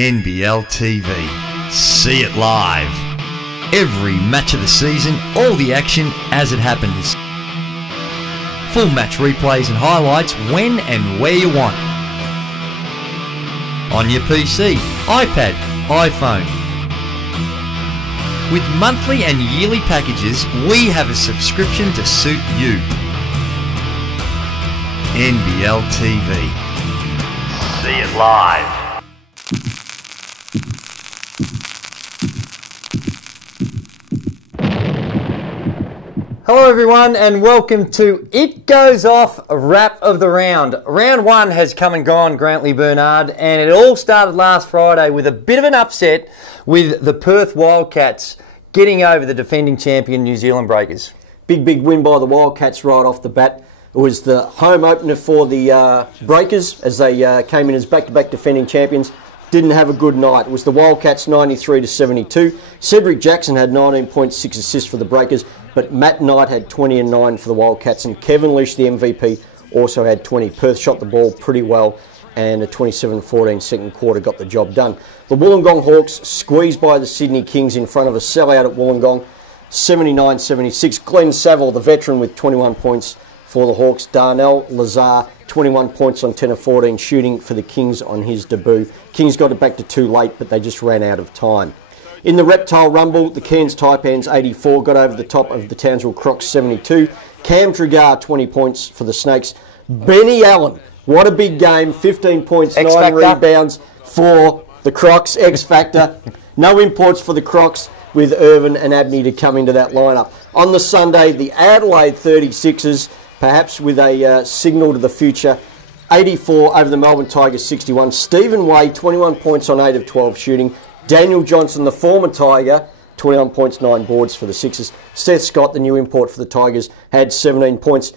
NBL TV. See it live. Every match of the season, all the action as it happens. Full match replays and highlights when and where you want. On your PC, iPad, iPhone. With monthly and yearly packages, we have a subscription to suit you. NBL TV. See it live. Hello everyone and welcome to It Goes Off Wrap of the Round. Round 1 has come and gone, Grantley Bernard, and it all started last Friday with a bit of an upset with the Perth Wildcats getting over the defending champion New Zealand Breakers. Big win by the Wildcats right off the bat. It was the home opener for the Breakers as they came in as back-to-back defending champions. Didn't have a good night. It was the Wildcats 93-72. Cedric Jackson had 19.6 assists for the Breakers, but Matt Knight had 20 and 9 for the Wildcats, and Kevin Leach, the MVP, also had 20. Perth shot the ball pretty well, and a 27-14 second quarter got the job done. The Wollongong Hawks squeezed by the Sydney Kings in front of a sellout at Wollongong, 79-76. Glenn Saville, the veteran, with 21 points for the Hawks. Darnell Lazar, 21 points on 10 of 14 shooting for the Kings on his debut. Kings got it back to too late, but they just ran out of time. In the Reptile Rumble, the Cairns Taipans 84 got over the top of the Townsville Crocs 72. Cam Trigar 20 points for the Snakes. Benny Allen, what a big game, 15 points, 9 rebounds for the Crocs, X Factor. No imports for the Crocs with Irvin and Abney to come into that lineup. On the Sunday, the Adelaide 36ers, perhaps with a signal to the future, 84 over the Melbourne Tigers 61. Stephen Way, 21 points on 8 of 12 shooting. Daniel Johnson, the former Tiger, 21 points, 9 boards for the Sixers. Seth Scott, the new import for the Tigers, had 17 points.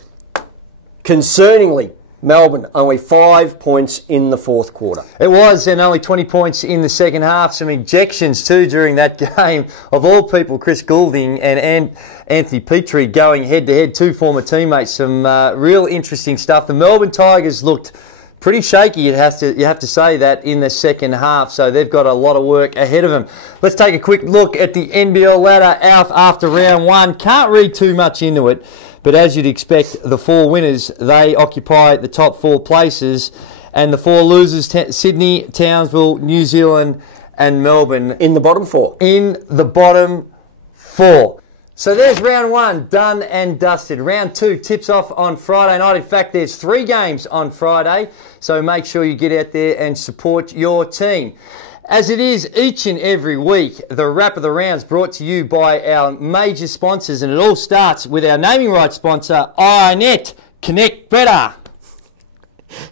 Concerningly, Melbourne, only 5 points in the fourth quarter. It was, and only 20 points in the second half. Some ejections too during that game. Of all people, Chris Goulding and Anthony Petrie going head-to-head, two former teammates. Some real interesting stuff. The Melbourne Tigers looked pretty shaky, you have to say that, in the second half, so they've got a lot of work ahead of them. Let's take a quick look at the NBL ladder out after round 1. Can't read too much into it, but as you'd expect, the 4 winners, they occupy the top 4 places, and the 4 losers, Sydney, Townsville, New Zealand and Melbourne, in the bottom 4. In the bottom 4. So there's round 1 done and dusted. Round 2 tips off on Friday night. In fact, there's 3 games on Friday, so make sure you get out there and support your team. As it is each and every week, the Wrap of the Round's brought to you by our major sponsors, and it all starts with our naming rights sponsor, iNet. Connect better.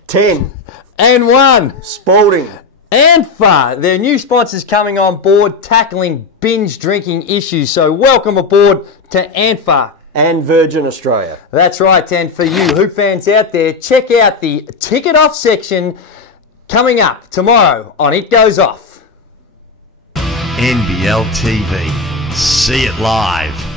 10 and 1. Spalding. ANFA, their new sponsors coming on board, tackling binge drinking issues. So welcome aboard to ANFA. And Virgin Australia. That's right, and for you Hoop fans out there, check out the Ticket Off section coming up tomorrow on It Goes Off. NBL TV. See it live.